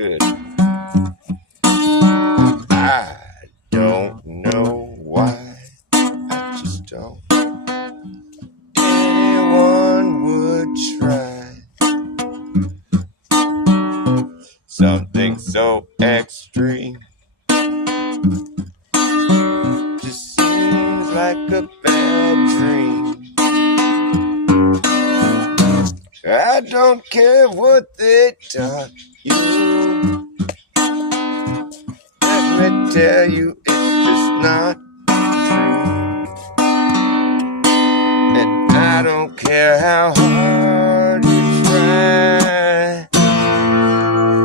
good. I don't know why. I just don't. Anyone would try something so extreme. Just seems like a bad dream. I don't care what they taught you. Let me tell you, it's just not true. And I don't care how hard you try.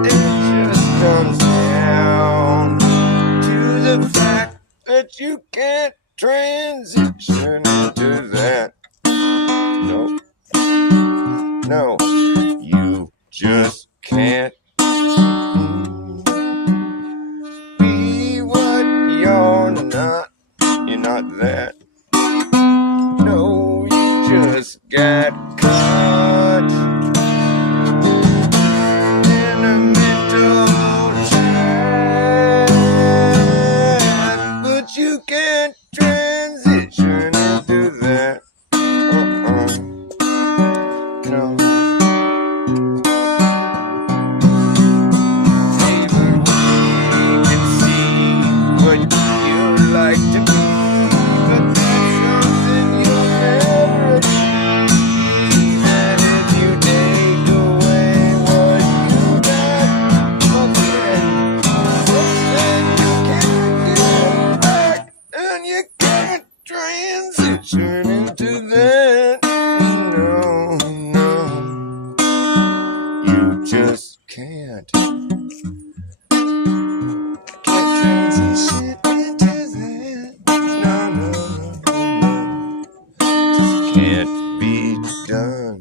It just comes down to the fact that you can't transition into that. Nope. No, you just can't be what you're not. You're not that. No, you just got caught in a mental trap, but you can't transition into that. No. Transition into that. No, no, you just can't. Can't transition into that. No, no, no, no. Just can't be done.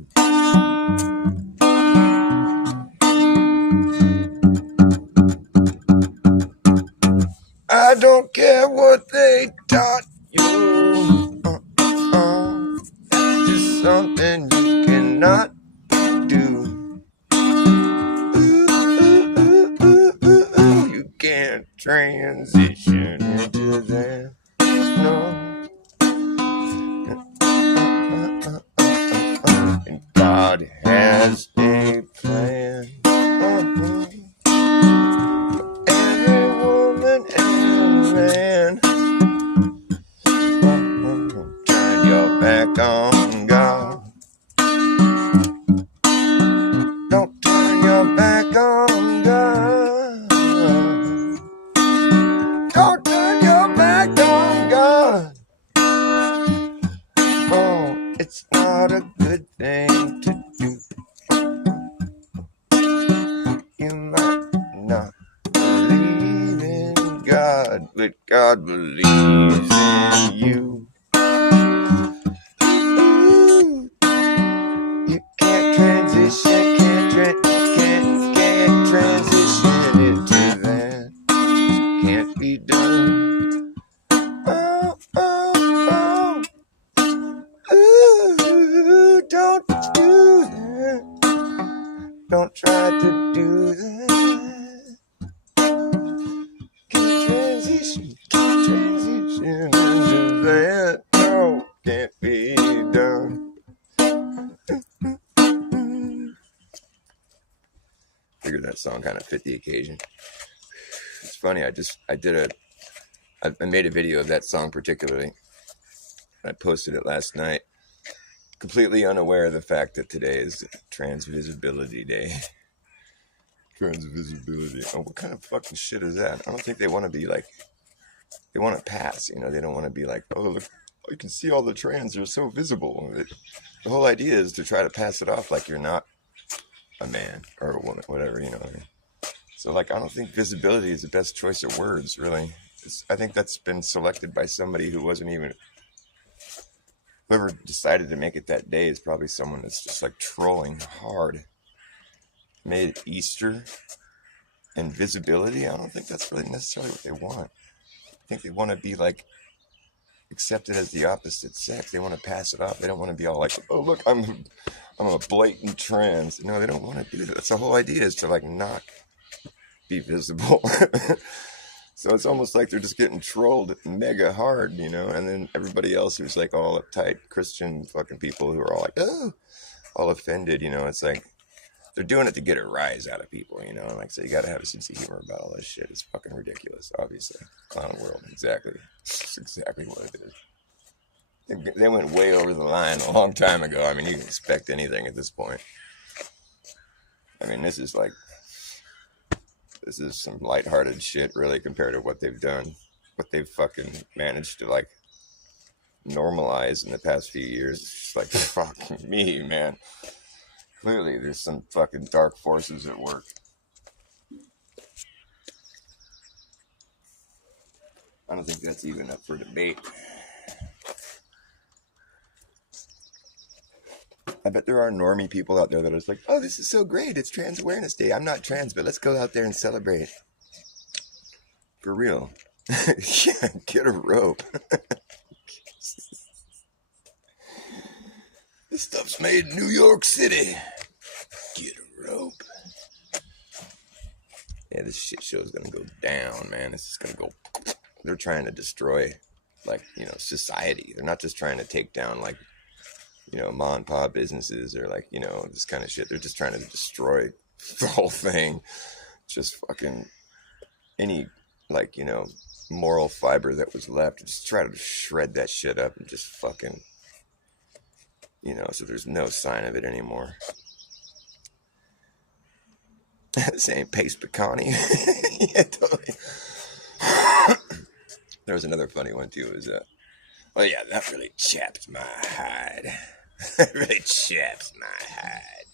I don't care what they taught you. That's just something you cannot do. You can't transition into that. No. And God has a plan. For every woman and man. Turn your back on God. Don't turn your back on God. Don't turn your back on God. Oh, it's not a good thing to do. You might not believe in God, but God believes in you. You can't transition, can't transition into that. Can't be done. Oh, oh, oh. Ooh, don't do that. Don't try to do that. Can't transition into that. No, can't be done. Figured that song kind of fit the occasion. It's funny, I made a video of that song particularly. I posted it last night, completely unaware of the fact that today is Transvisibility Day. Transvisibility. Oh, what kind of fucking shit is that? I don't think they want to be like, they want to pass, you know, they don't want to be like, oh, look, you can see all the trans, they're so visible. The whole idea is to try to pass it off like you're not a man or a woman, whatever, you know what I mean? So, like, I don't think visibility is the best choice of words, really. I think that's been selected by somebody who wasn't even, whoever decided to make it that day is probably someone that's just, like, trolling hard. Made Easter and visibility. I don't think that's really necessarily what they want. I think they want to be, like, accepted as the opposite sex. They want to pass it off. They don't want to be all like, oh, look, I'm a blatant trans. No, they don't want to do that. That's the whole idea, is to, like, knock be visible. So it's almost like they're just getting trolled mega hard, you know? And then everybody else who's like all uptight Christian fucking people who are all like, oh, all offended, you know? It's like they're doing it to get a rise out of people, you know? And like, so you gotta have a sense of humor about all this shit. It's fucking ridiculous, obviously. Clown world, exactly. That's exactly what it is. They went way over the line a long time ago. I mean, you can expect anything at this point. I mean, this is some lighthearted shit, really, compared to what they've done, what they've fucking managed to like normalize in the past few years. It's just like, fuck me, man. Clearly, there's some fucking dark forces at work. I don't think that's even up for debate. I bet there are normie people out there that are just like, oh, this is so great. It's Trans Awareness Day. I'm not trans, but let's go out there and celebrate. For real. Yeah, get a rope. This stuff's made in New York City. Get a rope. Yeah, this shit show is going to go down, man. This is going to go... They're trying to destroy, like, you know, society. They're not just trying to take down, like, you know, mom and pop businesses or like, you know, this kind of shit. They're just trying to destroy the whole thing. Just fucking any, like, you know, moral fiber that was left. Just try to shred that shit up and just fucking, you know, so there's no sign of it anymore. This ain't Pace Picani. Yeah, totally. There was another funny one too. Was oh yeah, that really chaps my hide. That really chaps my hide.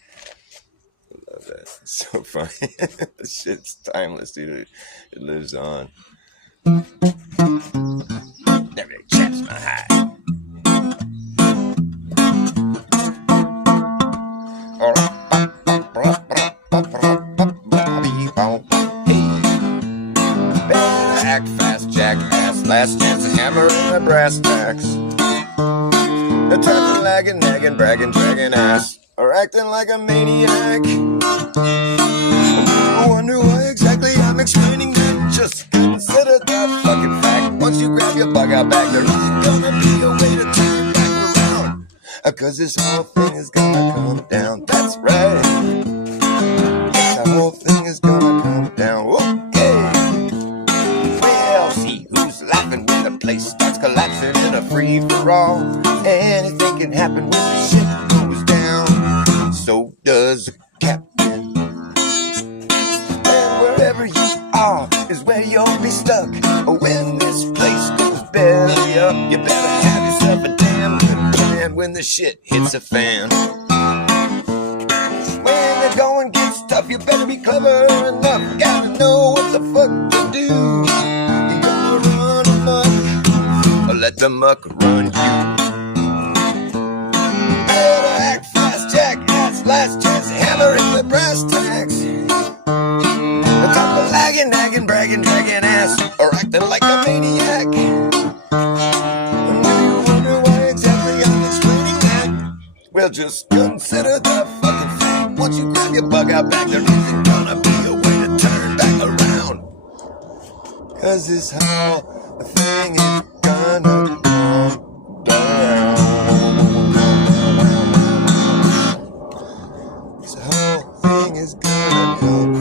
I love that. It's so funny. This shit's timeless, dude. It lives on. That really chaps my hide. Better act fast, jackass. Last chance to hammer in the brass tacks. They're talking, lagging, nagging, bragging, dragging ass, or acting like a maniac. I wonder why exactly I'm explaining that. Just consider the fucking fact. Once you grab your bug out back, there isn't gonna be a way to turn back around. Cause this whole thing is gonna come down. That's right. Yes, the whole thing is gonna come down. Okay. We'll see who's laughing when the place starts collapsing in a free-for-all. Anything can happen when the ship goes down. So does the captain. And wherever you are is where you'll be stuck. When this place goes belly up, you better have yourself a damn good plan when the shit hits a fan. When the going gets tough, you better be clever enough. Gotta know what the fuck to do. You gonna run amok, or let the muck run you. Last chance to hammer in the brass tacks. The top of lagging, nagging, bragging, dragging ass, or acting like a maniac. And do you wonder why exactly I'm explaining that? Well, just consider the fucking fact. Once you grab your bug out back, there isn't gonna be a way to turn back around. Cause this whole thing is gonna come down. Thing is gonna come.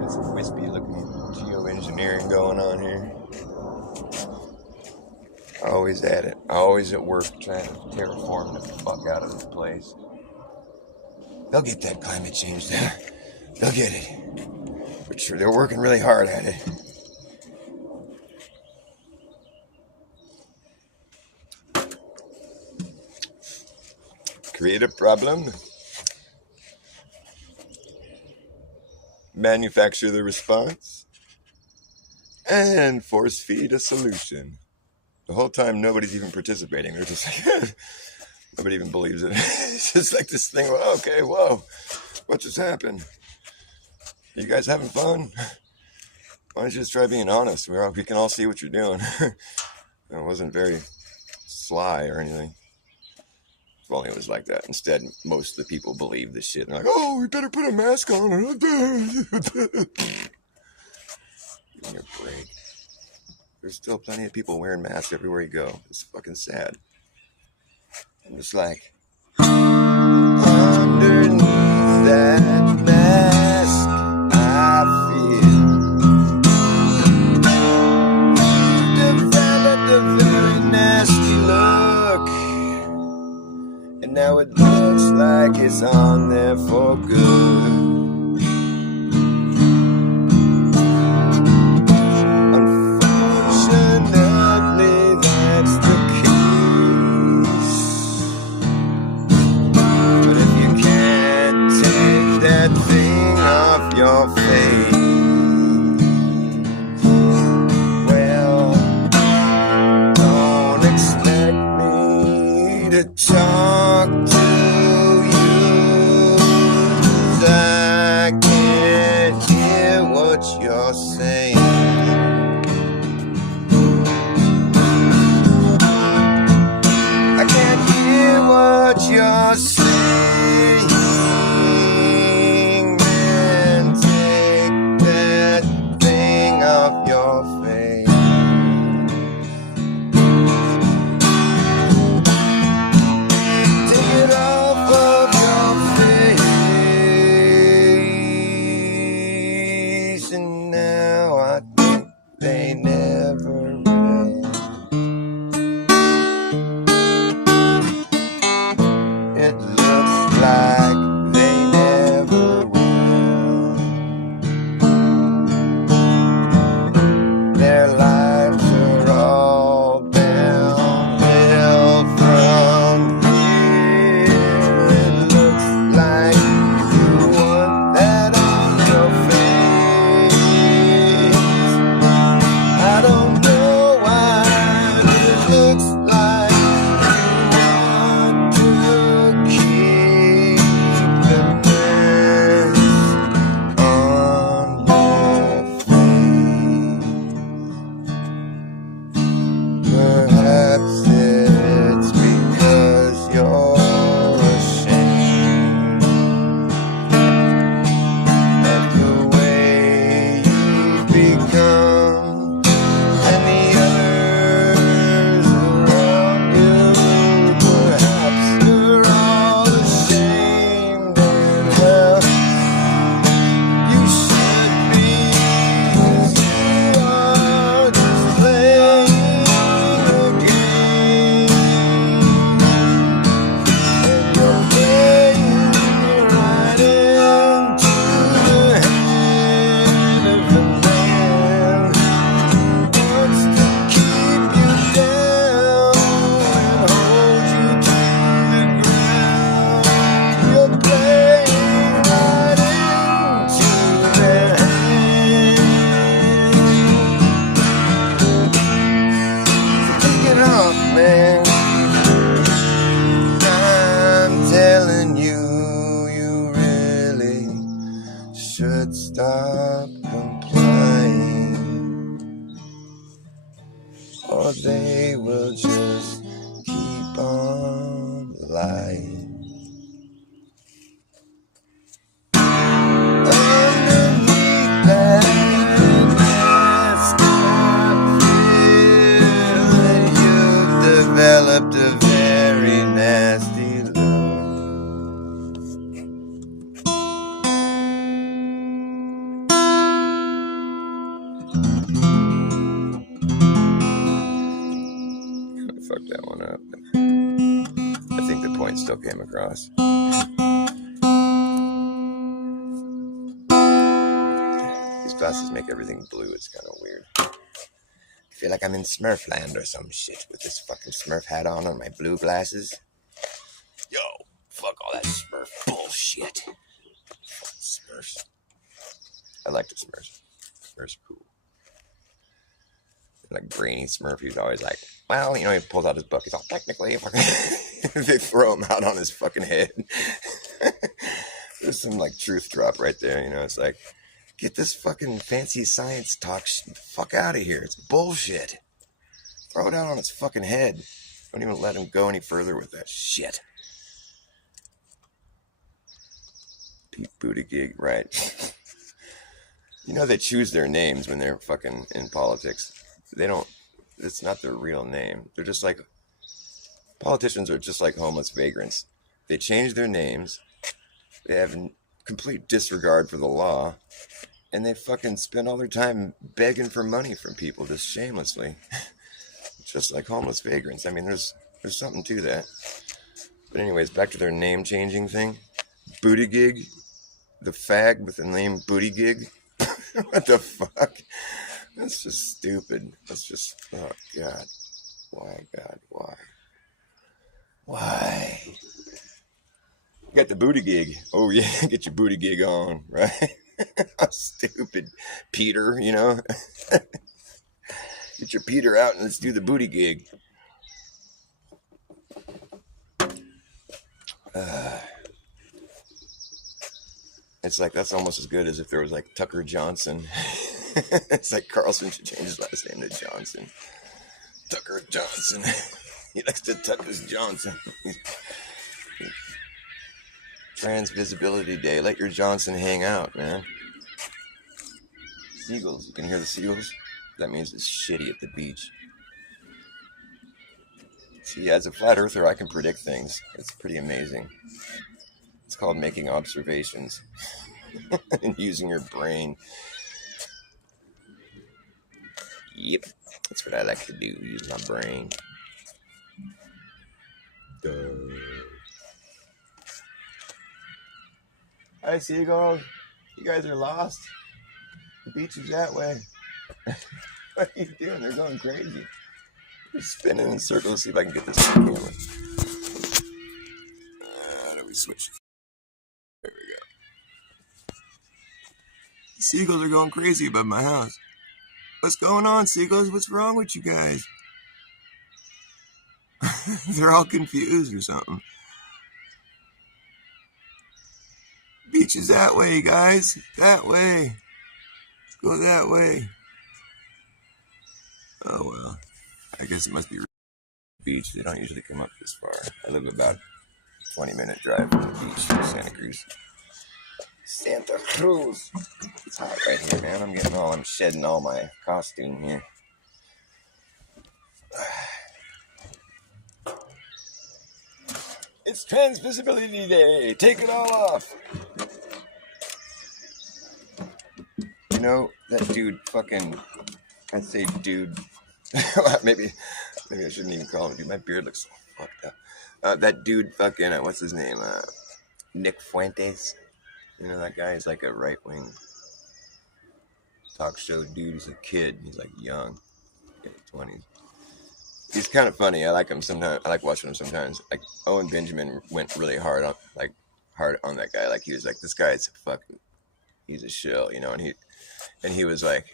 Got some wispy looking geoengineering going on here. Always at it. Always at work trying to terraform the fuck out of this place. They'll get that climate change there. They'll get it. But sure, they're working really hard at it. Create a problem, manufacture the response, and force feed a solution. The whole time nobody's even participating. They're just like, nobody even believes it. It's just like this thing, well, okay, whoa, what just happened? You guys having fun? Why don't you just try being honest? We can all see what you're doing. It wasn't very sly or anything. If only it was like that. Instead, most of the people believe this shit. They're like, oh, we better put a mask on. Give me a break. There's still plenty of people wearing masks everywhere you go. It's fucking sad. I'm just like, underneath that mask, I feel you've developed a very nasty look, and now it looks like it's on there for good. Your face. Well, don't expect me to talk to you, 'cause I can't hear what you're saying. I can't hear what you're saying. Stop complying, or they will just keep on lying. Underneath that mask, I feel that you've developed a very nasty look. Fuck that one up. I think the point still came across. These glasses make everything blue. It's kind of weird. I feel like I'm in Smurfland or some shit with this fucking Smurf hat on and my blue glasses. Yo, fuck all that Smurf bullshit. Smurfs. I like the Smurfs. Smurfs are cool. Like brainy Smurf, he's always like, well, you know, he pulls out his book. He's all technically, they throw him out on his fucking head. There's some like truth drop right there. You know, it's like, get this fucking fancy science talk fuck out of here. It's bullshit. Throw it out on its fucking head. Don't even let him go any further with that shit. Pete Buttigieg, right? You know they choose their names when they're fucking in politics. They don't. It's not their real name. They're just like politicians are just like homeless vagrants. They change their names. They have complete disregard for the law, and they fucking spend all their time begging for money from people just shamelessly, just like homeless vagrants. I mean, there's something to that. But anyways, back to their name changing thing. Buttigieg, the fag with the name Buttigieg. What the fuck? That's just stupid. That's just, oh God. Why, God, why? Why? You got the booty gig. Oh yeah, get your booty gig on, right? Stupid Peter, you know? Get your Peter out and let's do the booty gig. It's like that's almost as good as if there was like Tucker Johnson. It's like Carlson should change his last name to Johnson. Tucker Johnson. He likes to Tucker's Johnson. Trans Visibility Day. Let your Johnson hang out, man. Seagulls. You can hear the seagulls? That means it's shitty at the beach. See, as a flat earther, I can predict things. It's pretty amazing. It's called making observations and using your brain. Yep, that's what I like to do, use my brain. Duh. Hi, seagulls. You guys are lost. The beach is that way. What are you doing? They're going crazy. They're spinning in circles. See if I can get this on camera. How do we switch? There we go. The seagulls are going crazy above my house. What's going on, seagulls? What's wrong with you guys? They're all confused or something. Beach is that way, guys. That way. Go that way. Oh, well. I guess it must be beach. They don't usually come up this far. I live about a 20-minute drive from the beach in Santa Cruz. Santa Cruz. It's hot right here, man. I'm shedding all my costume here. It's Trans Visibility Day. Take it all off. You know, that dude fucking, I'd say dude. maybe I shouldn't even call him dude. My beard looks so fucked up. That dude fucking, what's his name? Nick Fuentes. You know that guy? He's like a right-wing talk show dude. He's a kid. He's like young, in his 20s. He's kind of funny. I like him sometimes. I like watching him sometimes. Like Owen Benjamin went really hard on that guy. Like he was like, this guy's fucking, he's a shill, you know. And he was like,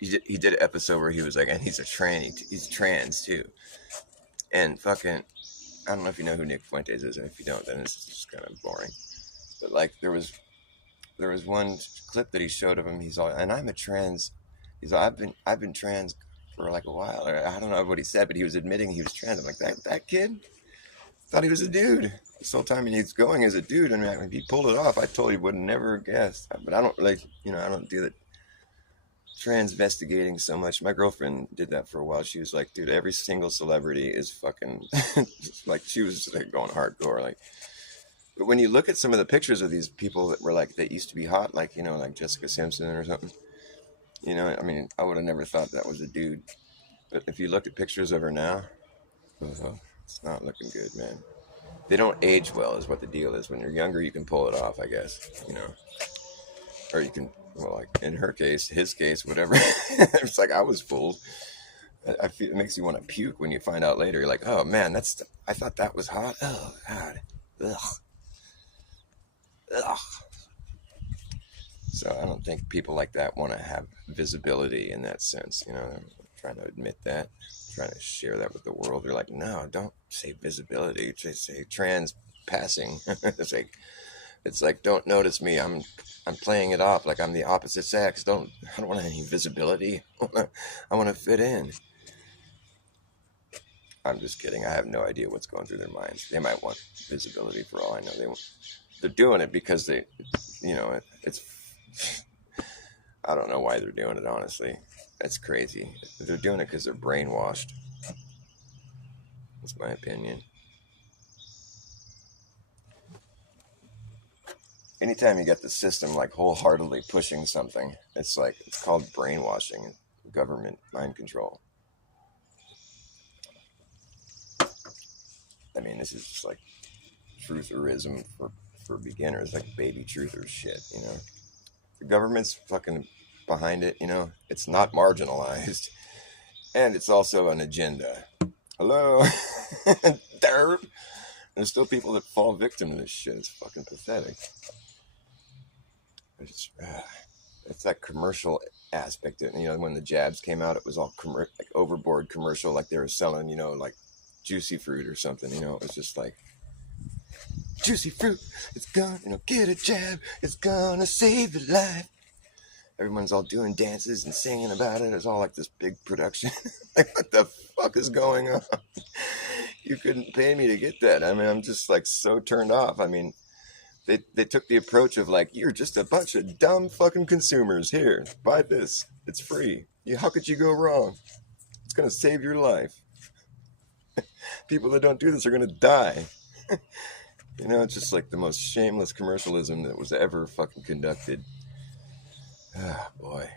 he did an episode where he was like, and he's he's trans too. And fucking, I don't know if you know who Nick Fuentes is, and if you don't, then it's just kind of boring. But like there was one clip that he showed of him. He's all, and I'm a trans. He's all, I've been trans for like a while. Or I don't know what he said, but he was admitting he was trans. I'm like, that kid thought he was a dude this whole time, and he's going as a dude. And if he pulled it off, I totally would never guess. But I don't like, I don't do that transvestigating so much. My girlfriend did that for a while. She was like, dude, every single celebrity is fucking like, she was just like going hardcore. Like, but when you look at some of the pictures of these people that were like, that used to be hot, like, like Jessica Simpson or something, I mean, I would have never thought that was a dude. But if you look at pictures of her now, it's not looking good, man. They don't age well is what the deal is. When you're younger, you can pull it off, I guess, or you can, well, like in her case, his case, whatever. It's like, I was fooled. I feel it makes you want to puke when you find out later. You're like, oh man, I thought that was hot. Oh God. Ugh. Ugh. So I don't think people like that want to have visibility in that sense. I'm trying to admit that, trying to share that with the world. They're like, no, don't say visibility. Just say trans passing. It's like, don't notice me. I'm playing it off like I'm the opposite sex. I don't want any visibility. I want to fit in. I'm just kidding. I have no idea what's going through their minds. They might want visibility for all I know. They're doing it because it's. I don't know why they're doing it, honestly. That's crazy. They're doing it because they're brainwashed. That's my opinion. Anytime you get the system like wholeheartedly pushing something, it's called brainwashing, government mind control. I mean, this is just like trutherism for beginners, like baby truthers shit, The government's fucking behind it, It's not marginalized. And it's also an agenda. Hello? Derp. There's still people that fall victim to this shit. It's fucking pathetic. It's that commercial aspect of it. When the jabs came out, it was all like overboard commercial, like they were selling, like juicy fruit or something. It was just like, juicy fruit, it's gonna get a jab, it's gonna save your life. Everyone's all doing dances and singing about it. It's all like this big production. Like, what the fuck is going on? You couldn't pay me to get that. I mean, I'm just like so turned off. I mean, they took the approach of like, you're just a bunch of dumb fucking consumers. Here, buy this. It's free. How could you go wrong? It's going to save your life. People that don't do this are going to die. It's just like the most shameless commercialism that was ever fucking conducted. Ah, boy.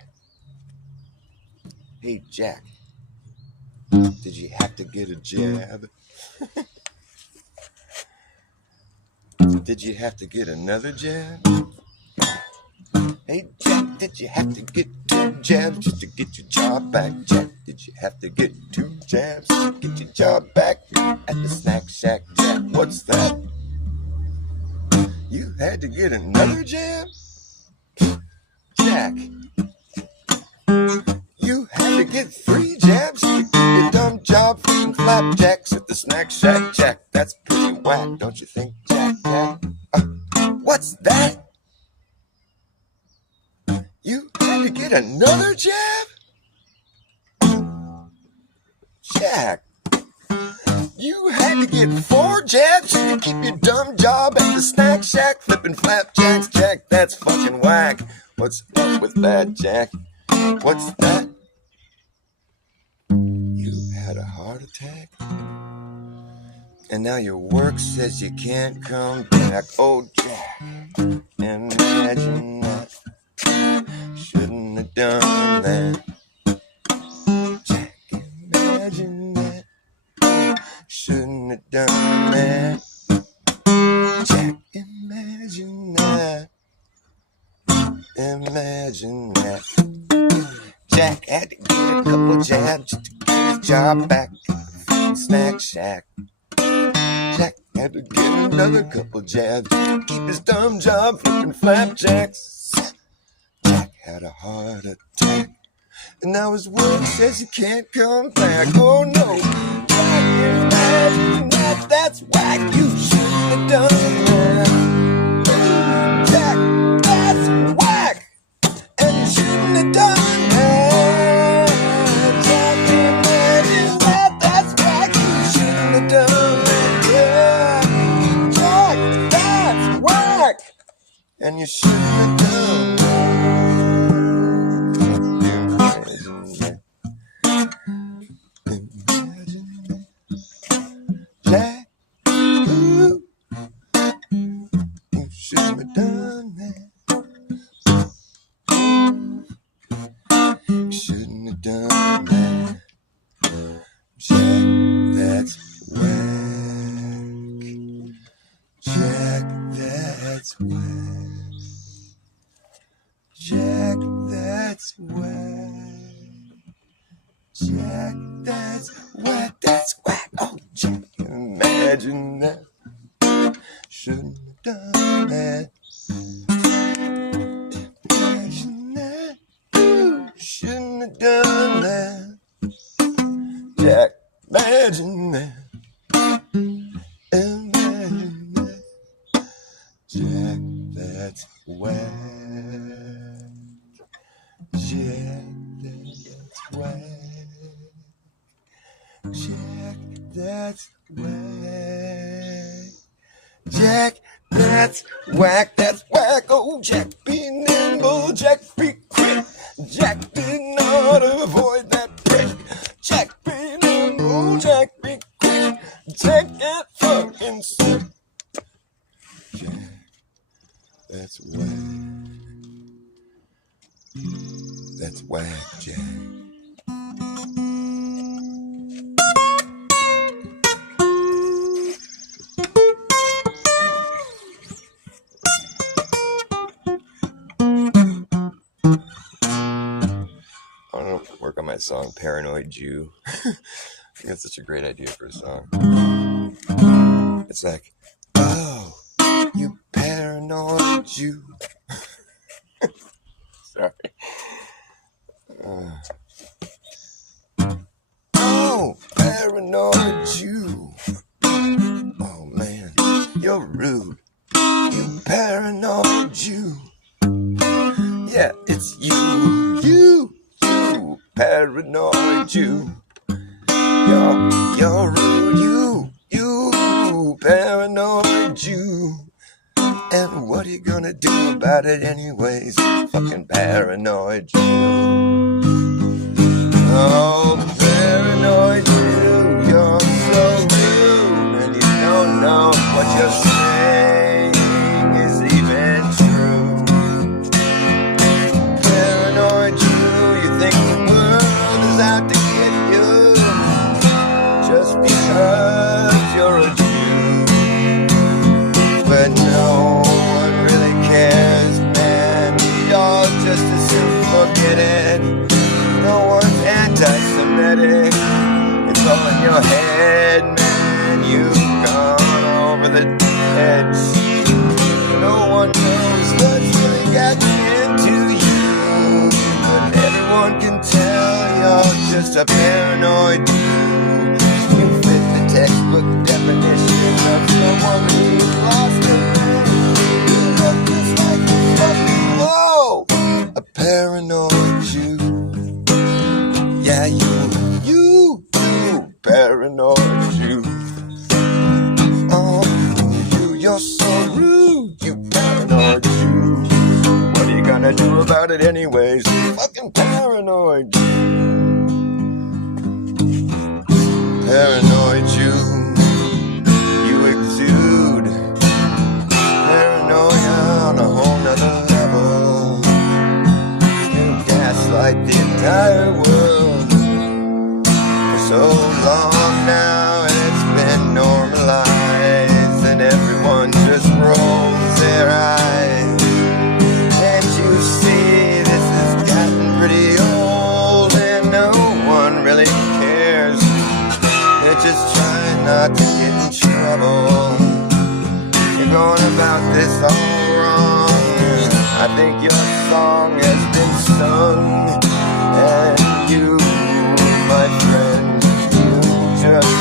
Hey, Jack. Did you have to get a jab? Did you have to get another jab? Hey, Jack, did you have to get 2 jabs just to get your job back? Jack, did you have to get 2 jabs to get your job back? At the Snack Shack, Jack, what's that? You had to get another jab? Jack, you had to get 3 jabs to get your dumb job from flapjacks at the Snack Shack, Jack. That's pretty whack, don't you think, Jack? What's that? You had to get another jab? Jack, you had to get 4 jabs to keep your dumb job at the Snack Shack flipping flapjacks, Jack. That's fucking whack. What's up with that, Jack? What's that? You had a heart attack? And now your work says you can't come back. Oh, Jack, imagine that. Shouldn't have done that. Jack, imagine that. Shouldn't have done that. Jack, imagine that. Imagine that. Jack had to get a couple jabs just to get his job back at the Snack Shack. Jack had to get another couple jabs to keep his dumb job flipping flapjacks. Jack had a heart attack, and now his work says he can't come back. Oh no, Jack, imagine that. That's whack. You shouldn't have done that. Jack, that's whack, and you shouldn't have done that. Jack, imagine that. That's whack. You shouldn't have done that. Jack, that's whack, and you shouldn't have done that. Jack, ooh, you shouldn't have done that. You shouldn't have done that. Jack, that's whack. Jack, that's whack. Jack, that's whack. Jack, that's whack. That's whack. Oh, Jack, imagine that. Shouldn't have done that. Imagine that. You shouldn't have done that. Jack, imagine that. Imagine that. Jack, that's whack. Jack, that's whack. Jack, that's whack. Jack, that's whack, that's whack. Oh, Jack, be nimble, Jack, be quick. Jack, be not avoid that prick. Jack, be nimble, Jack, be quick. Jack, get fucking sick. Jack, that's whack. That's whack, Jack. I don't know, work on my song Paranoid Jew. I think that's such a great idea for a song. It's like, oh, you paranoid Jew. Sorry. Oh, paranoid Jew. Oh man, you're rude. You paranoid Jew. Yeah, it's you, paranoid Jew. You're rude, you paranoid Jew. And what are you gonna do about it anyways? Fucking paranoid Jew. Oh, paranoid Jew, you're so rude, and you don't know what you're saying is even true. Paranoid Jew, you think the world is out to get you just because you're a Jew. But no one really cares, man. Y'all just as soon forget it. No one's anti-Semitic. It's all in your head, man. You've gone over the edge. No one knows what's really gotten into you, but everyone can tell you're just a paranoid Jew. You fit the textbook definition of someone who's lost their mind. You look just like a fucking whoa, a paranoid Jew. Yeah, you paranoid Jew. Oh, you're so rude, you paranoid Jew. What are you gonna do about it anyways? Fucking paranoid Jew. Paranoid Jew, you exude paranoia on a whole nother level. You gaslight the entire world for so long now, and it's been normalized, and everyone just rolls their eyes. Can't you see this has gotten pretty old, and no one really cares? They're just trying not to get in trouble. You're going about this all wrong. I think your song has been sung, and you, my friend, you just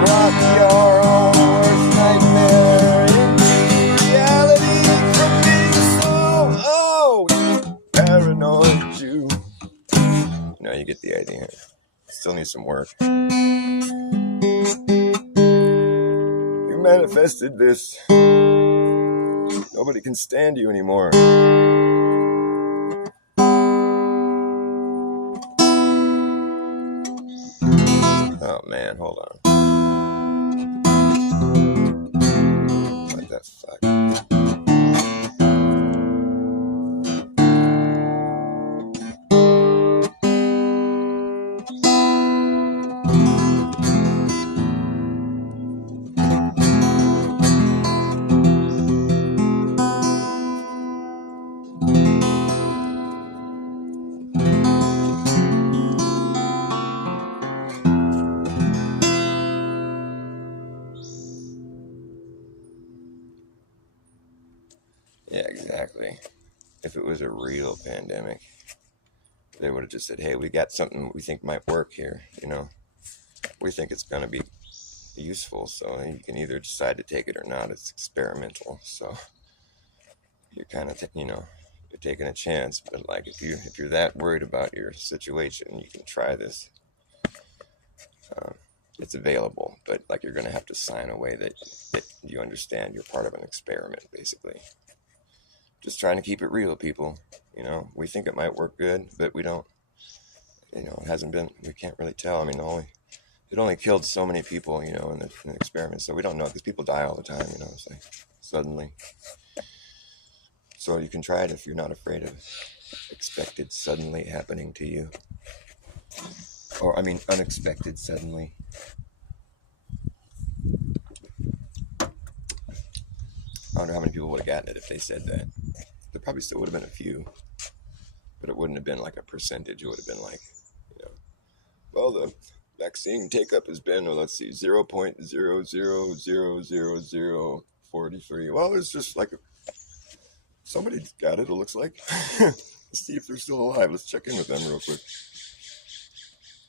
brought your own worst nightmare into reality from being so, oh, you paranoid Jew. No, you get the idea. Still need some work. You manifested this. Nobody can stand you anymore. Oh man, hold on. What the fuck? Yeah, exactly. If it was a real pandemic, they would have just said, hey, we got something we think might work here, you know. We think it's going to be useful, so you can either decide to take it or not. It's experimental, so you're kind of, you're taking a chance. But like, if you're that worried about your situation, you can try this. it's available, but like you're gonna have to sign away that you understand you're part of an experiment, basically. Just trying to keep it real, people. You know, we think it might work good, but we don't. You know, it hasn't been. We can't really tell. I mean, it only killed so many people, you know, in the experiment, so we don't know because people die all the time. You know, it's like suddenly. So you can try it if you're not afraid of expected suddenly happening to you, or I mean, unexpected suddenly. I wonder how many people would have gotten it if they said that. There probably still would have been a few, but it wouldn't have been like a percentage. It would have been like, you know, well, the vaccine take up has been, let's see, 0.0000043. Well, it's just like somebody got it, it looks like. Let's see if they're still alive. Let's check in with them real quick.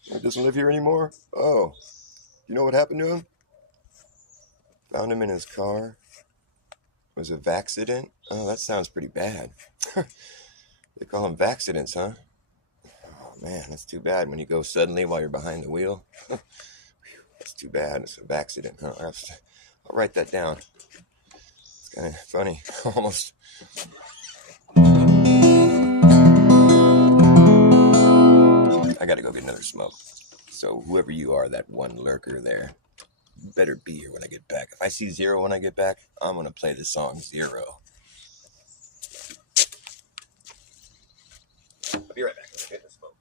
He doesn't live here anymore? Oh, you know what happened to him? Found him in his car. It was a vaxident? Oh, that sounds pretty bad. They call them vaxidents, huh? Oh, man, that's too bad when you go suddenly while you're behind the wheel. That's too bad. It's a vaxident, huh? I'll write that down. It's kind of funny, almost. I gotta go get another smoke. So whoever you are, that one lurker there, better be here when I get back. If I see Zero when I get back, I'm gonna play the song Zero. I'll be right back. Let's get the smoke.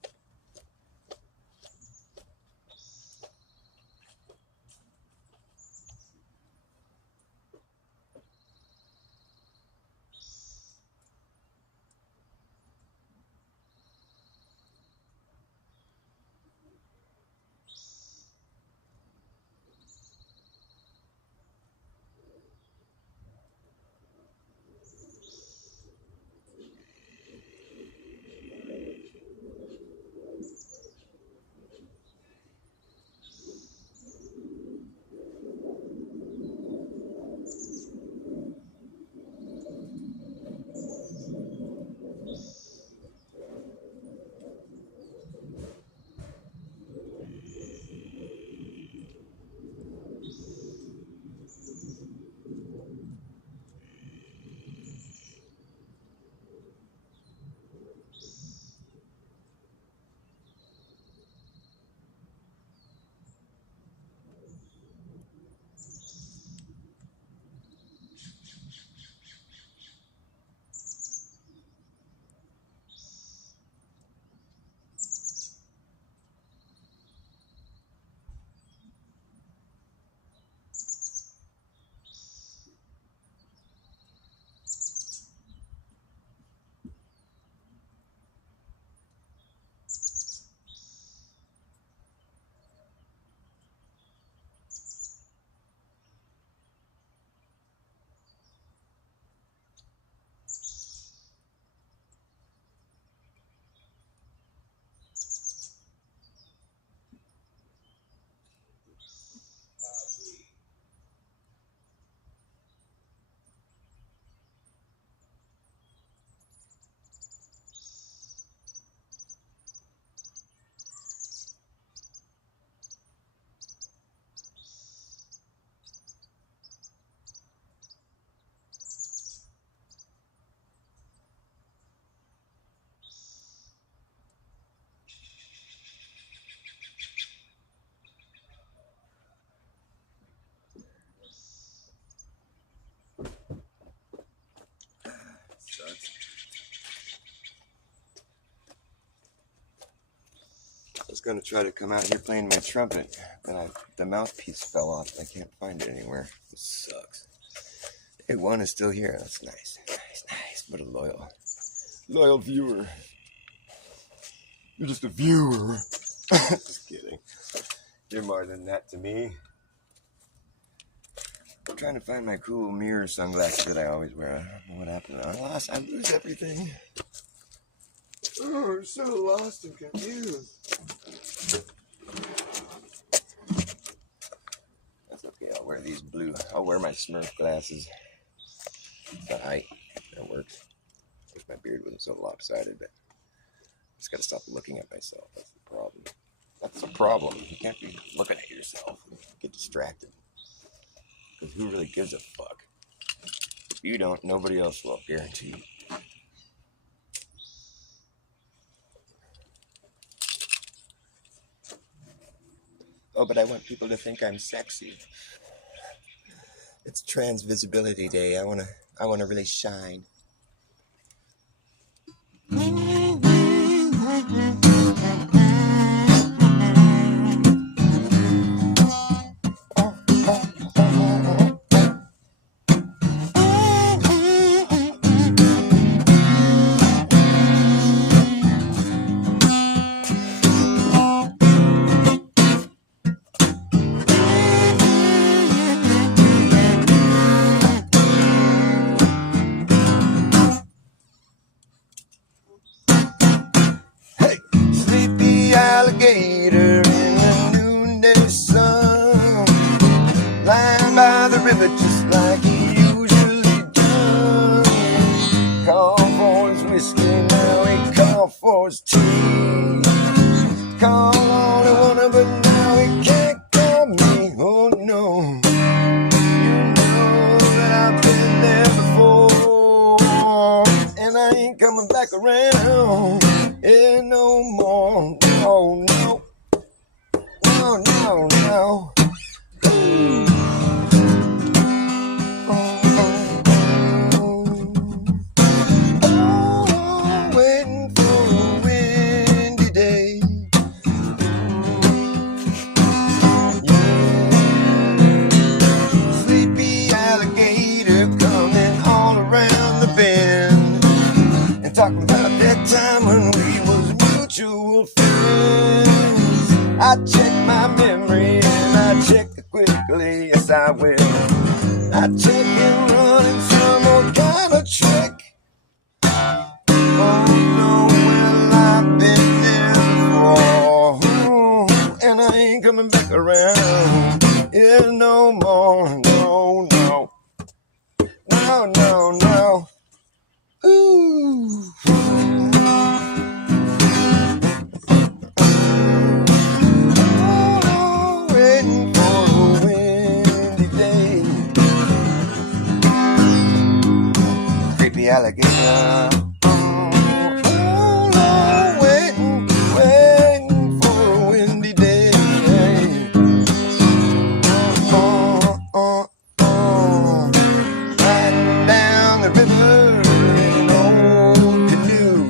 I was going to try to come out here playing my trumpet, but the mouthpiece fell off. I can't find it anywhere. It sucks. Hey, one is still here. That's nice. Nice. What a loyal viewer. You're just a viewer. Just kidding. You're more than that to me. I'm trying to find my cool mirror sunglasses that I always wear. I don't know what happened. I lose everything. Oh, I'm so lost and confused. That's okay. I'll wear these blue. I'll wear my Smurf glasses. It's the height. That works. Wish my beard wasn't so lopsided, but I just gotta stop looking at myself. That's the problem. That's the problem. You can't be looking at yourself. Get distracted. Because who really gives a fuck? If you don't, nobody else will, guaranteed. Oh, but I want people to think I'm sexy. It's Trans Visibility Day. I wanna really shine. Alligator in the noonday sun, lying by the river just like he usually does. Call for his whiskey, now he call for his tea. Call all he wanted, but now he can't call me. Oh no, you know that I've been there before, and I ain't coming back around. Yeah, no more. No, no, no, no, no. Ooh. Oh, waiting for a windy day. Yeah. Sleepy alligator coming all around the bend and talking about that time when we was mutual friends. I check my memory and I check it quickly, yes I will. I check and running some old kind of trick. Oh no, well I've been there before, and I ain't coming back around. Yeah, no more, no, no, no, no, no. Ooh. Alligator, waiting for a windy day. Riding down the river in an old canoe,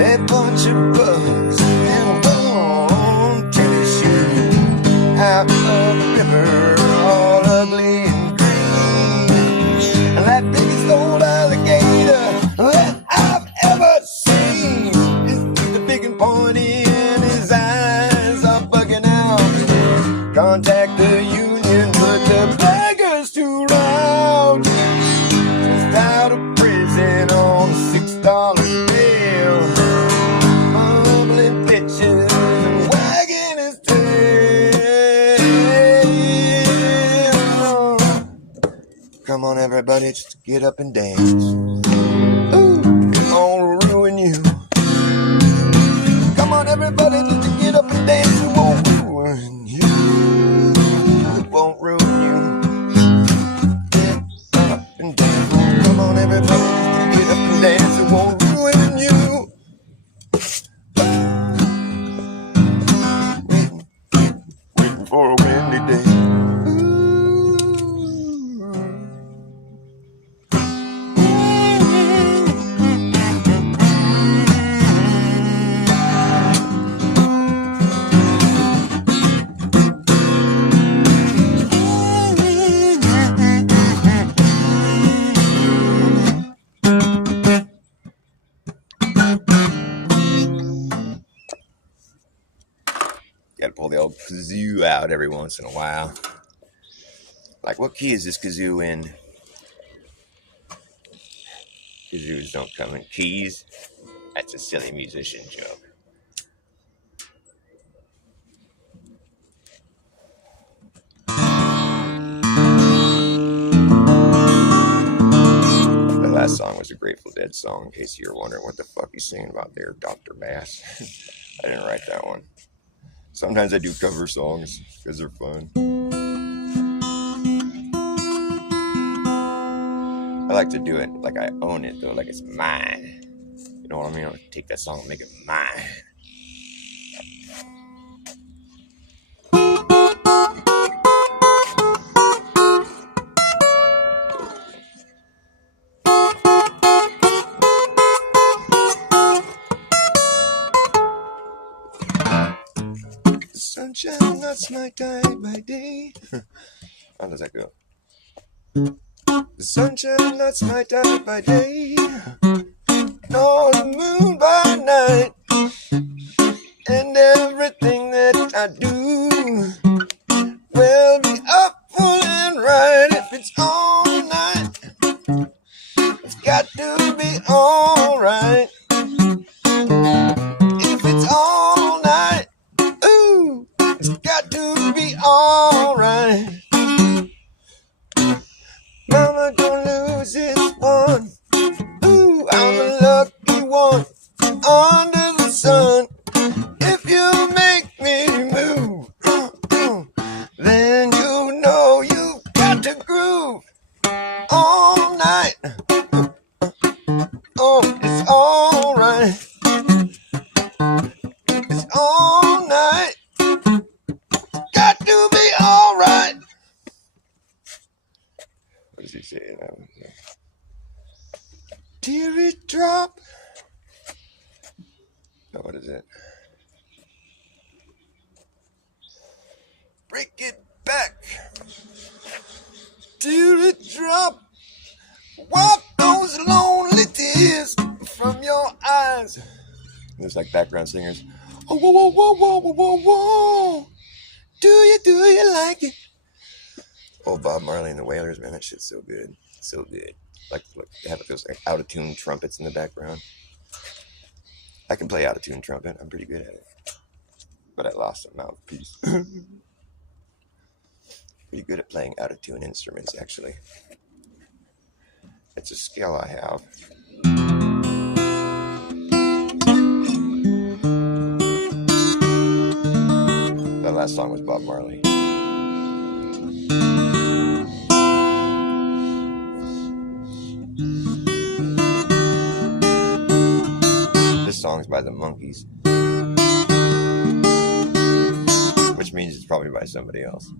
a bunch of bugs and one tennis shoe out of the river, all ugly and green, and that biggest old that I've ever seen. The big and pointy in his eyes are bugging out. Contact the union, put the beggars to rout. Just out of prison on a $6 bill, mumbling bitches and wagging his tail. Come on everybody, just get up and dance. Won't ruin you. Come on, everybody, just get up and dance. It won't ruin you. It won't ruin you. Get up and dance. Come on, everybody, just get up and dance. It won't ruin you. Waiting for a windy day. Gotta pull the old kazoo out every once in a while. Like, what key is this kazoo in? Kazoos don't come in keys. That's a silly musician joke. The last song was a Grateful Dead song, in case you're wondering what the fuck he's singing about there, Dr. Bass. I didn't write that one. Sometimes I do cover songs because they're fun. I like to do it like I own it, though, like it's mine. You know what I mean? I'll take that song and make it mine. The sunshine lights my day by day. How does that go? The sunshine lights my day by day, nor the moon by night, and everything that I do will be up, full and right. If it's all night, it's got to be all right. If it's all night, ooh, it's got to be all right. Mama, don't lose this one. Ooh, I'm a lucky one under the sun. If you make me move, then you know you've got to groove all night. Oh, it's all right. It's all night. Got to be all right. What does he say now? Teary drop. Oh, what is it? Break it back. Teary drop. Wipe those lonely tears from your eyes. There's like background singers. Oh, whoa, whoa, whoa, whoa, whoa, whoa, whoa. Do you like it? Oh, Bob Marley and the Wailers, man, that shit's so good. So good. Like they have those like out-of-tune trumpets in the background. I can play out-of-tune trumpet. I'm pretty good at it. But I lost a mouthpiece. Pretty good at playing out-of-tune instruments, actually. It's a skill I have. That last song was Bob Marley. This song's by the Monkees, which means it's probably by somebody else.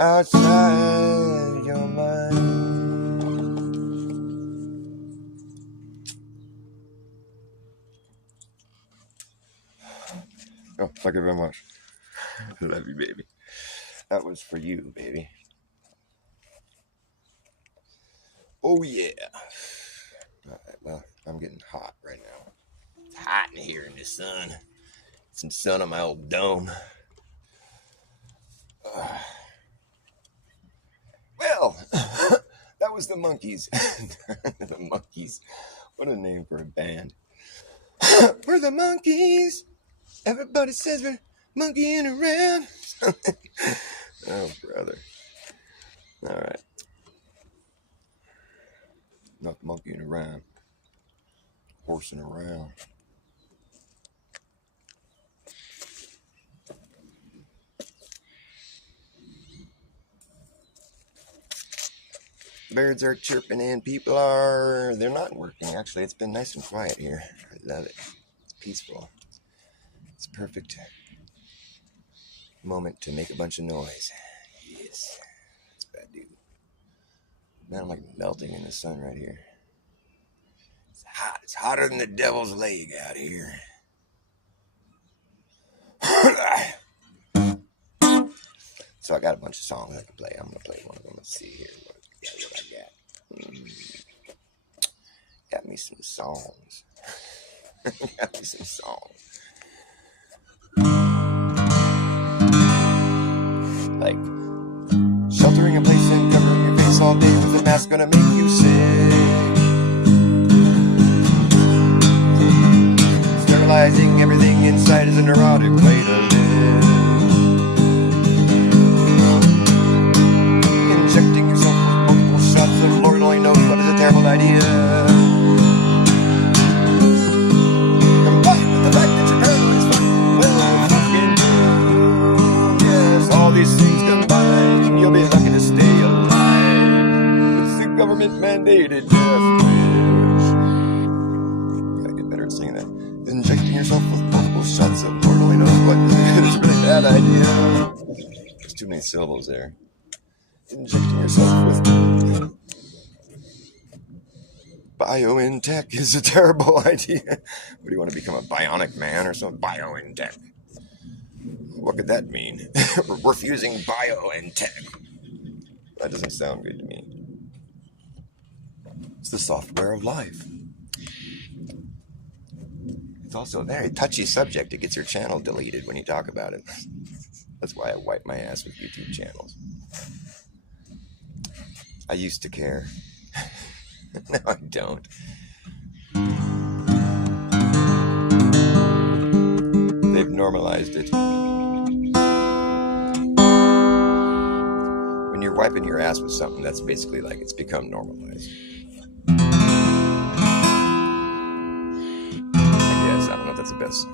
outside your mind. Oh, thank you very much. I love you, baby. That was for you, baby. Oh, yeah. All right, well, I'm getting hot right now. It's hot in here in the sun. Some sun on my old dome. Well, that was the Monkees. The Monkees. What a name for a band. We're the Monkees. Everybody says we're monkeying around. Oh, brother. All right. Not monkeying around. Horsing around. Birds are chirping and people are... They're not working, actually. It's been nice and quiet here. I love it. It's peaceful. It's a perfect moment to make a bunch of noise. Yes. That's what I do. Man, I'm like melting in the sun right here. It's hot. It's hotter than the devil's leg out here. So I got a bunch of songs I can play. I'm going to play one of them. Let's see here what I got. Got me some songs. Got me some songs. Like, sheltering in place and covering your face all day with a mask gonna make you sick. Sterilizing everything inside is a neurotic way to live. Injecting yourself with multiple shots of Lord only knows what is a terrible idea. Combined with the fact that your colonel is fucking true. Yes, all these things combined, you'll be lucky to stay alive. It's the government-mandated death wish. Gotta get better at saying that. Injecting yourself with multiple shots of Lord only knows what is a really bad idea. There's too many syllables there. Injecting yourself with BioNTech is a terrible idea. What do you want to become, a bionic man or something? BioNTech. What could that mean? Refusing BioNTech. That doesn't sound good to me. It's the software of life. It's also a very touchy subject. It gets your channel deleted when you talk about it. That's why I wipe my ass with YouTube channels. I used to care. No, I don't. They've normalized it. When you're wiping your ass with something, that's basically like it's become normalized. I guess. I don't know if that's the best.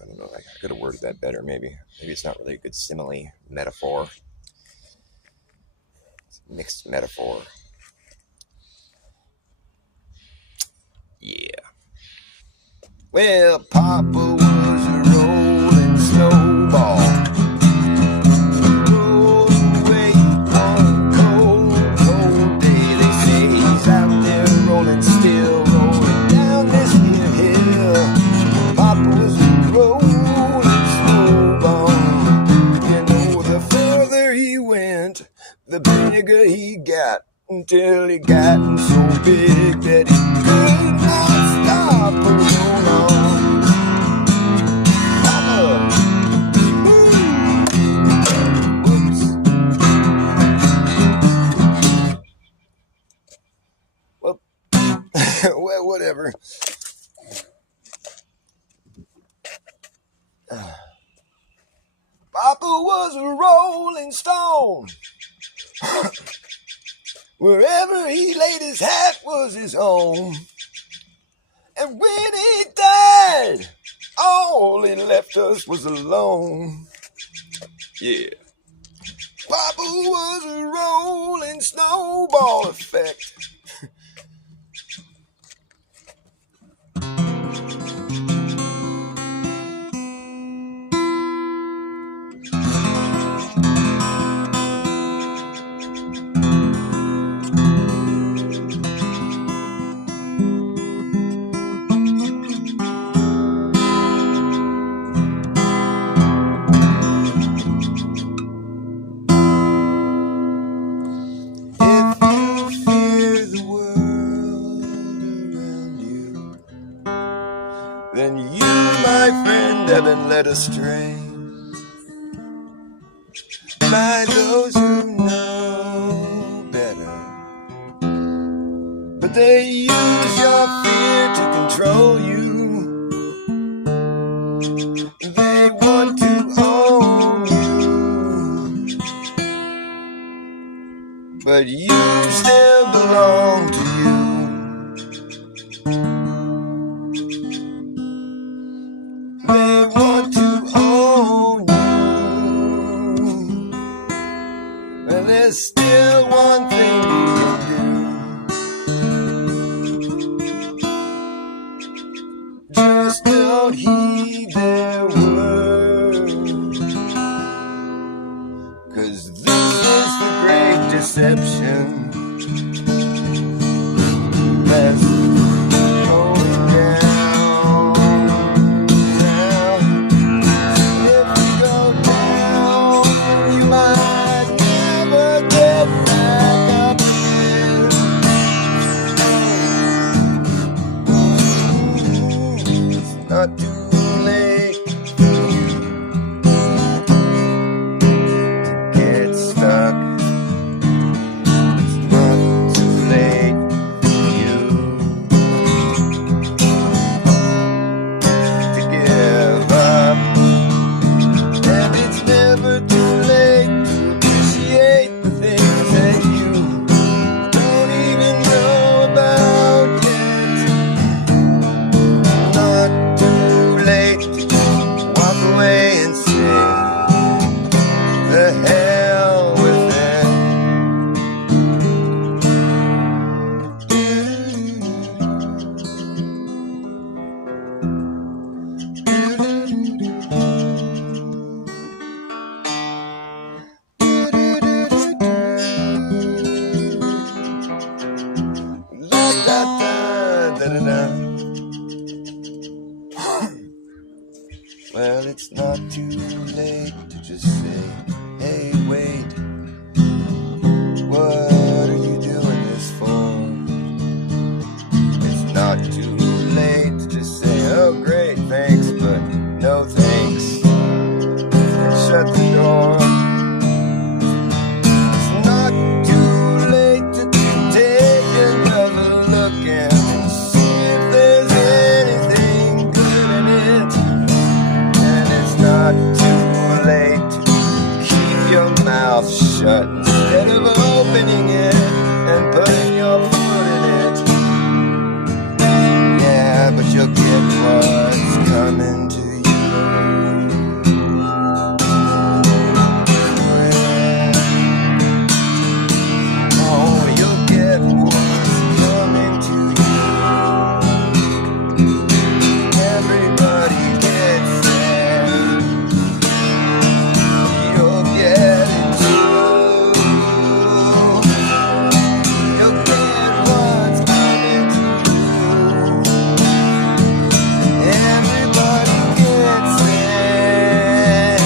I don't know. I could have worded that better, maybe. Maybe it's not really a good simile, metaphor. Mixed metaphor. Yeah. Well, Papa was a rolling snowball. Rolled away one cold, cold day. They say he's out there rolling still, rolling down this here hill. Papa was a rolling snowball. You know, the further he went, the bigger he got, until he gotten so big that he could not stop for so long. Papa, whoops. Well, whatever. Papa was a rolling stone. Wherever he laid his hat was his home. And when he died, all he left us was alone. Yeah. Papa was a rolling snowball effect. friend have been led astray by those who know better. But they use your fear to control you. They want to own you, but you still belong to you. They want to own you, and there's still one thing you can do. Just don't heed their words, 'cause this is the great deception that's going down. If you go down, you might never get back up again. It's not too late for you to get stuck. It's not too late for you to give up. And it's never too late to appreciate the things that you don't even know about yet. Not too late to walk away and say, the hell with it. La da da da da da. Well, it's not too late to just say, hey, wait, what are you doing this for? It's not too late to just say, oh, great, thanks, but no thanks, and shut the door. It's not too late to take another look and see if there's anything good in it. And it's not too late to keep your mouth shut instead of opening it and putting your foot in it. Yeah, but you'll get what's coming to you. Oh, you'll get what's coming to you. Everybody gets there. You'll get it too. You'll get what's coming to you. Everybody gets there.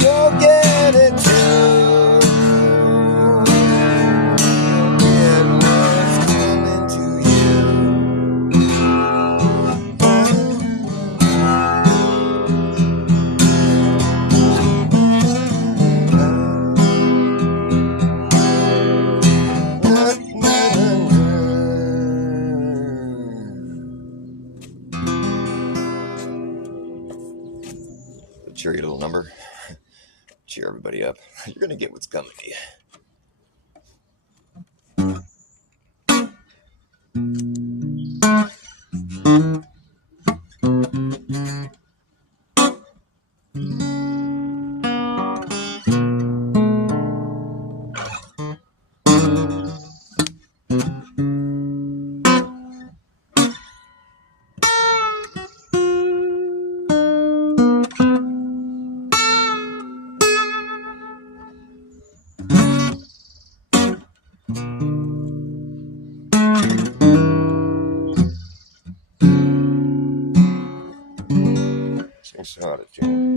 You'll get it too. You'll get what's coming to you. A cheery little number. Cheer everybody up. You're gonna get what's coming to you. Sing so out of tune.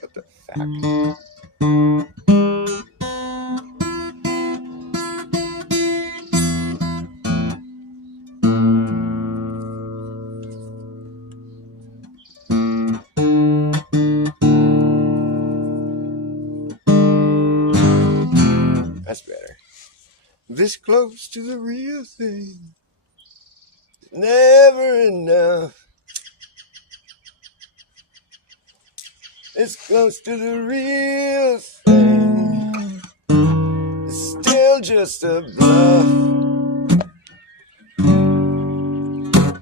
What the fuck? that's better. This close to the real thing. Never enough. It's close to the real thing. It's still just a bluff.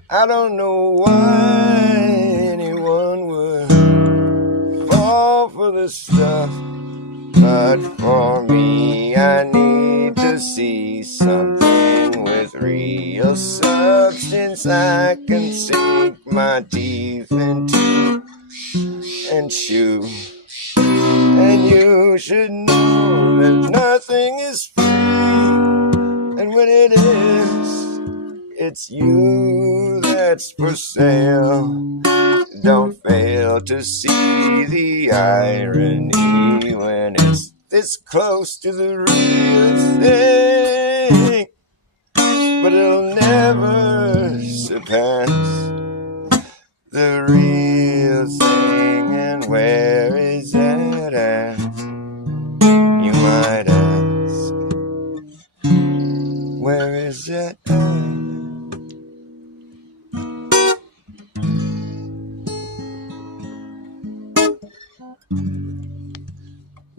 I don't know why anyone would fall for the stuff. But for me, I need to see something with real substance I can sink my teeth into and chew. And you should know that nothing is free. And when it is, it's you that's for sale. Don't fail to see the irony when it's this close to the real thing. But it'll never surpass the real thing. And where is that at? You might ask. Where is that at?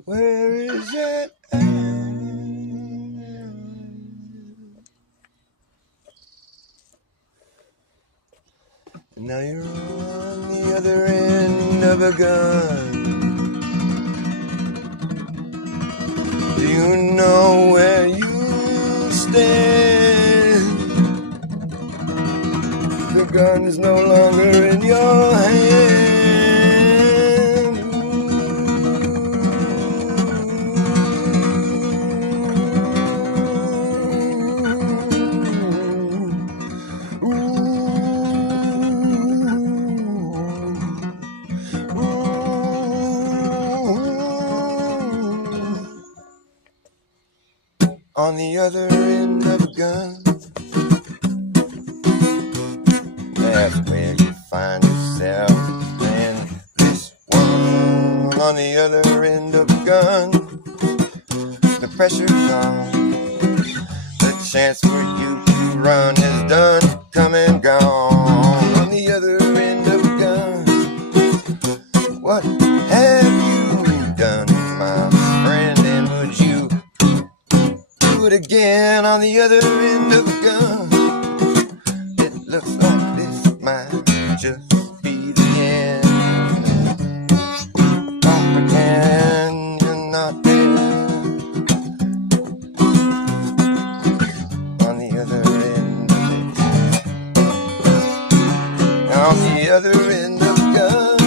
Where is it at? Now you're on the other end of a gun. Do you know where you stand? The gun's no longer in your hand. On the other end of a gun, that's where you find yourself. And this one on the other end of a gun, the pressure's on. The chance for you to run is done, come and gone. On the other end of a gun, what have you done, my friend? And would you do it again on the other end of a gun? It looks like this might just be the end. Don't pretend you're not there. On the other end of it. On the other end of a gun,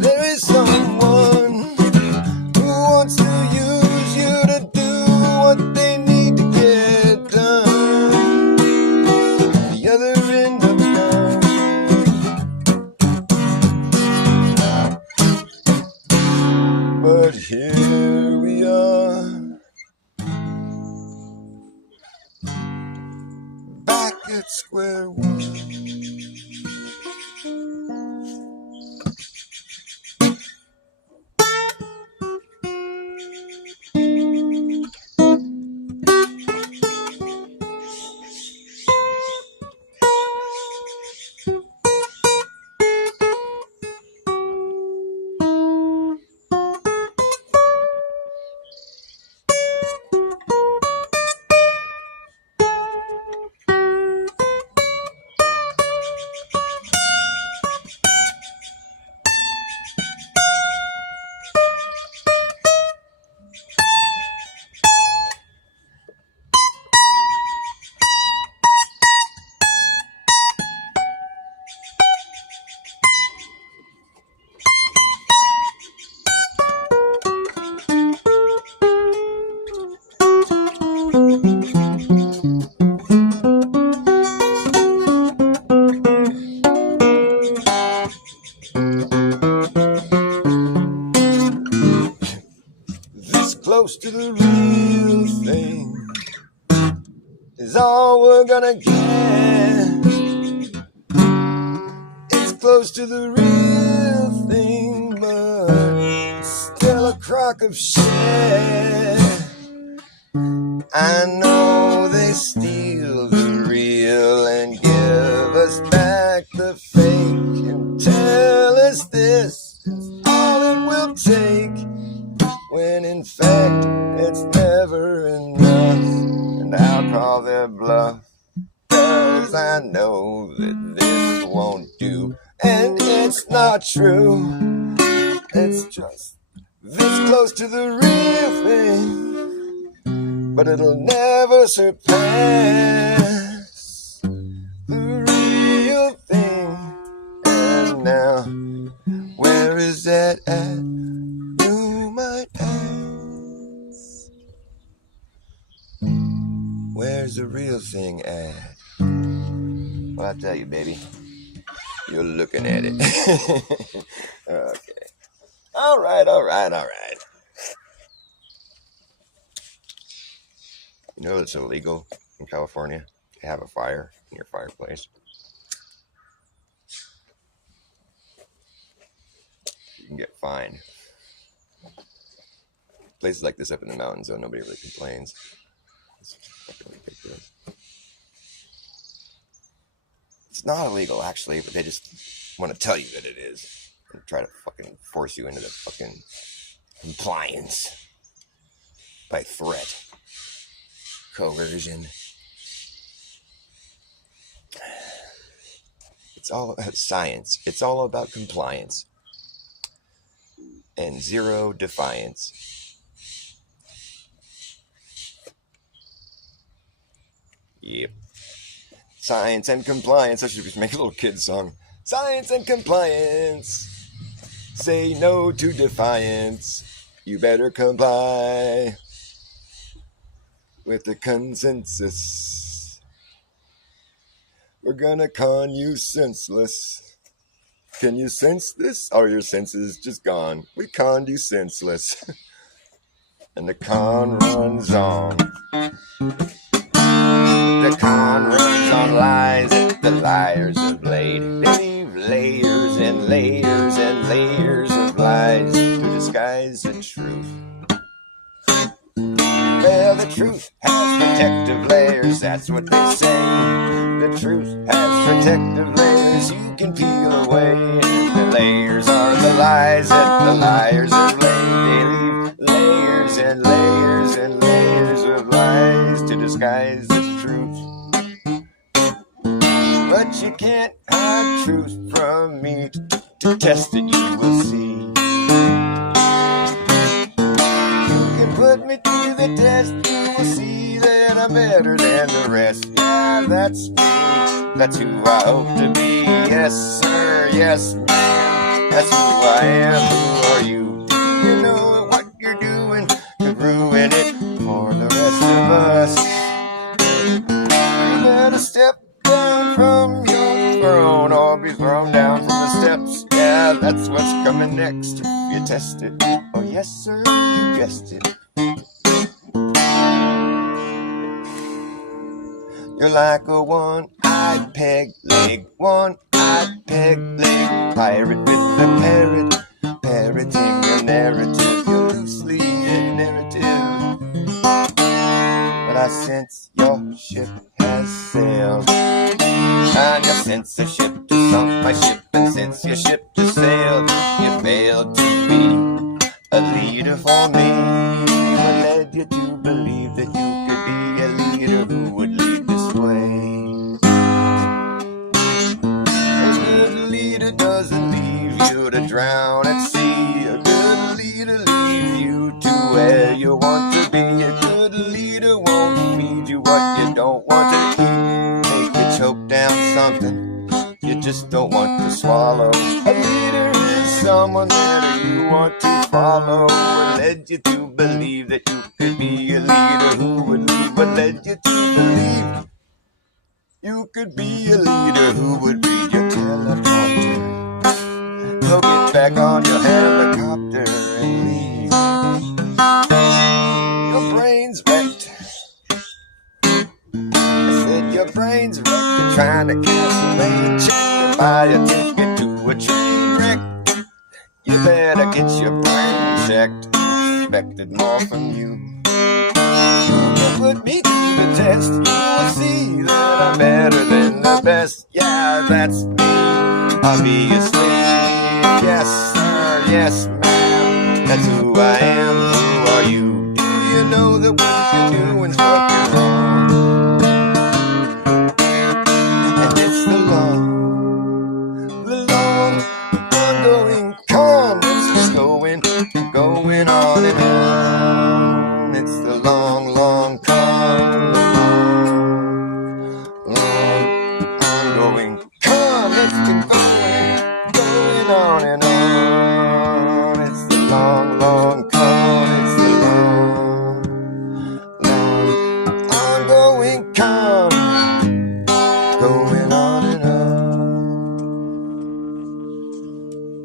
there is someone who wants to use you to do what they need to get done. The other end of the gun. But here we are, back at square one. Close to the real thing is all we're gonna get. It's close to the real thing, but it's still a crock of shit. I know they steal the real and give us back the fake and tell us this is all it will take, when in fact it's never enough. And I'll call their bluff, 'cause I know that this won't do. And it's not true, it's just this close to the real thing, but it'll never surpass the real thing. And now, where is that at? You might ask. Where's the real thing at? Well, I'll tell you, baby. You're looking at it. Okay. All right. You know it's illegal in California to have a fire in your fireplace. You can get fined. Places like this up in the mountains, though, nobody really complains. It's fucking ridiculous. It's not illegal, actually, but they just want to tell you that it is and try to fucking force you into the fucking compliance by threat, coercion. It's all about science. It's all about compliance and zero defiance. Yep. Science and compliance. I should just make a little kid song. Science and compliance. Say no to defiance. You better comply with the consensus. We're gonna con you senseless. Can you sense this? Are your senses just gone? We conned you senseless. And the con runs on. The con runs on lies that the liars have laid. They leave layers and layers and layers of lies to disguise the truth. Well, the truth has protective layers, that's what they say. The truth has protective layers you can peel away. The layers are the lies that the liars have laid. They leave layers and layers and layers of lies to disguise the truth. But you can't hide truth from me. To test it, you will see. You can put me to the test, you will see that I'm better than the rest. Yeah, that's me. That's who I hope to be. Yes, sir. Yes, ma'am. That's who I am. Who are you? Do you know what you're doing could ruin it for the rest of us? You better step down from your throne or be thrown down from the steps. Yeah, that's what's coming next if you test it. Oh yes sir, you guessed it. You're like a one-eyed peg leg, one-eyed peg leg, pirate with a parrot, parroting your narrative, your loosely narrative. But I sense your ship has sailed, and you sense a ship to sunk my ship, and since your ship has sailed, you failed to be a leader for me. What led you to believe that you could be a leader who would lead this way? A good leader doesn't leave you to drown at sea. A good leader leads you to where you want to be. A good leader won't feed you what you don't want to eat. Make you choke down something you just don't want to swallow. A leader is someone that you want to follow. What led you to believe that you could be a leader who would lead? What led you to believe you could be a leader who would read your teleprompter? So get back on your helicopter and leave. Your brain's wrecked. I said your brain's wrecked. You're trying to cancel a check to buy a ticket to a train wreck. You better get your brain checked. Expected more from you. Your put me to the test. You will see that I'm better than the best. Yeah, that's me, obviously. Yes, sir, yes, ma'am. That's who I am. Who are you? Do you know that what you're doing's fucking wrong? And it's the long, ongoing con. It's been going on and on. It's the long, long con. Long, ongoing con. It's been going on and on. It's the long, long con. It's the long, ongoing con. Going on and on.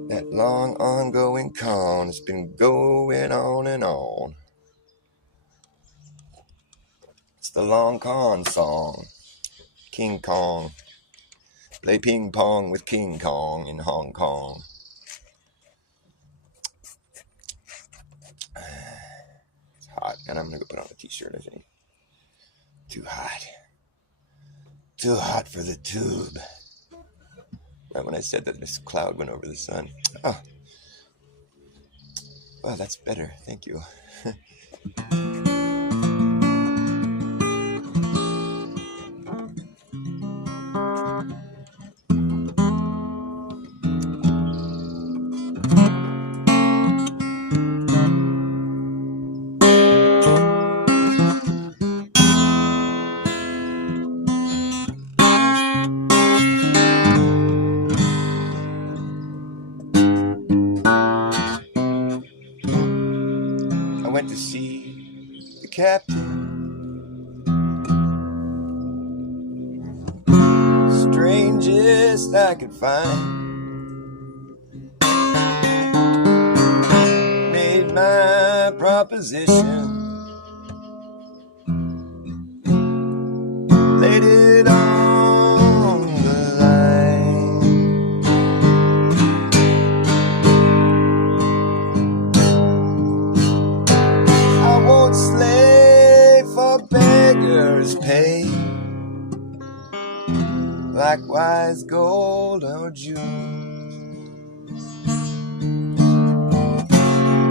That long, ongoing con has been going on and on. It's the Long Con song. King Kong. Play ping pong with King Kong in Hong Kong. It's hot, and I'm gonna go put on a t-shirt, I think. Too hot. Too hot for the tube. Right when I said that, this cloud went over the sun. Oh. Well, that's better. Thank you. I went to see the captain. Strangest I could find. Made my proposition. Laid it on the line. I won't slave for beggars' pay. Likewise gold or jewels.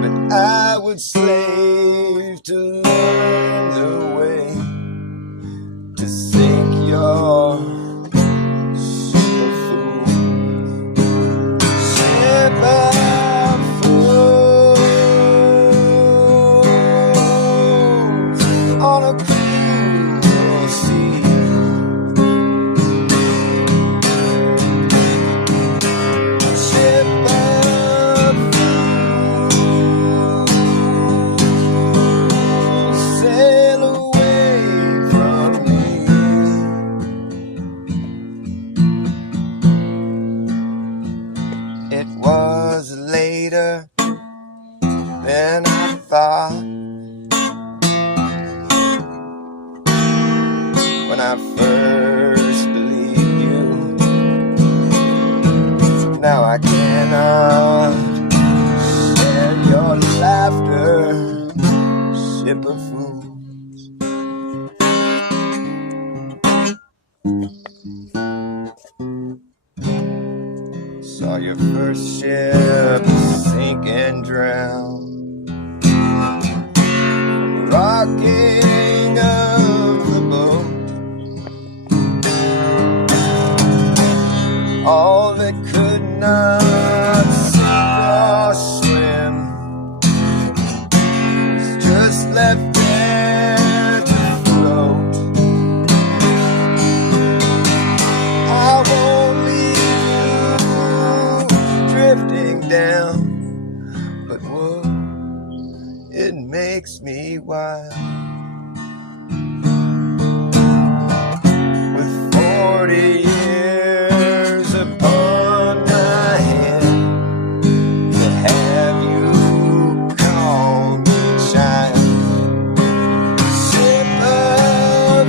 But I would slave to learn the way to sink your ship of fools. Ship of fools on a cruel sea. Ship of fools sail away from me. It was later than I thought when I first believed you. Now I cannot share your laughter, ship of fools. Saw your first ship sink and drown. From the rocking of the boat, all that could not sink or swim was just left there to float. I won't leave you drifting down, but whoa, it makes me wild. With 40 years upon my head, to have you call me child. Ship of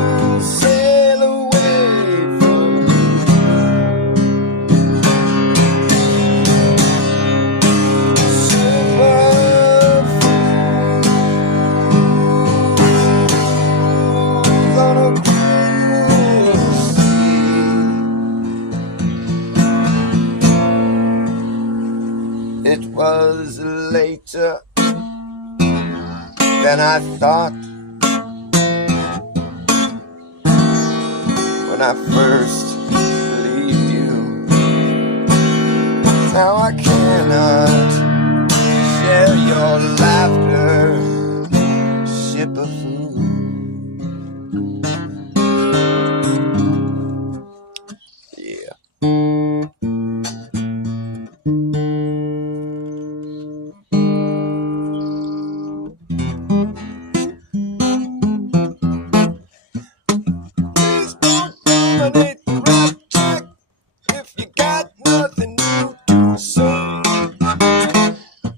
fools sail away from me. Ship of than I thought when I first believed you. Now I cannot share your laughter, ship of food. Yeah. Please don't dominate the rap track if you got nothing new to say.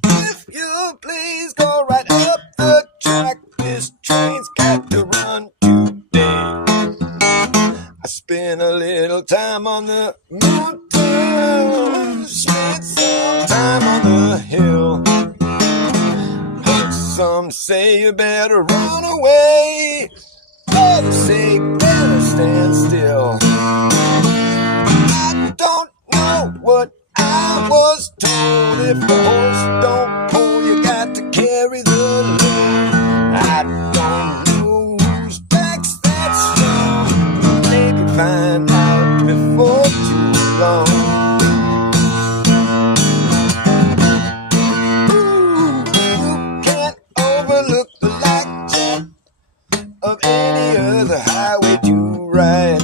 If you please go right up the track, this train's got to run today. I spent a little time on the mountain, spent some time on the hill. Heard some say you better run away, others say better stand still. I don't know what I was told. If the horse don't pull, you got to carry the load. I don't know whose back's that strong. Maybe find out before too long. You can't overlook the light jack of any other highway to ride.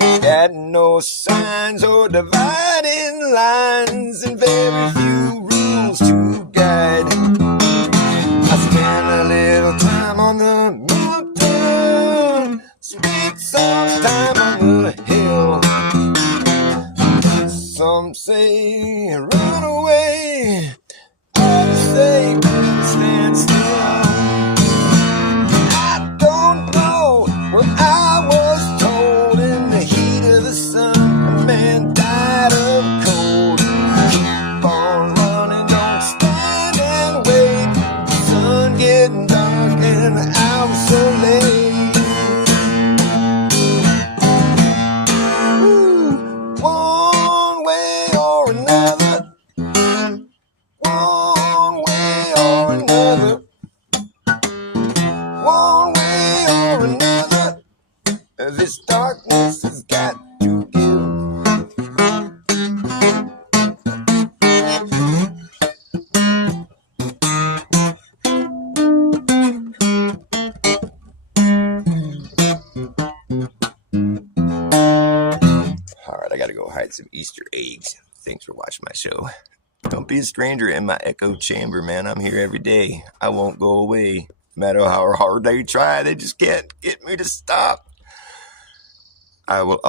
Ain't got no signs or dividing lines, and very few rules to guide. I spent a little time on the mountain, spent some time on the hill. Some say run away, others say better stand still. I don't know what I was told. In the heat of the sun, a man died of cold. Keep on running, don't stand and wait. The sun getting dark and the hour's so late. Ooh, one way or another, one way or another, one way or another, this darkness has got to give. Alright, I gotta go hide some Easter eggs. Thanks for watching my show. Don't be a stranger in my echo chamber, man. I'm here every day. I won't go away. No matter how hard they try, they just can't get me to stop. I will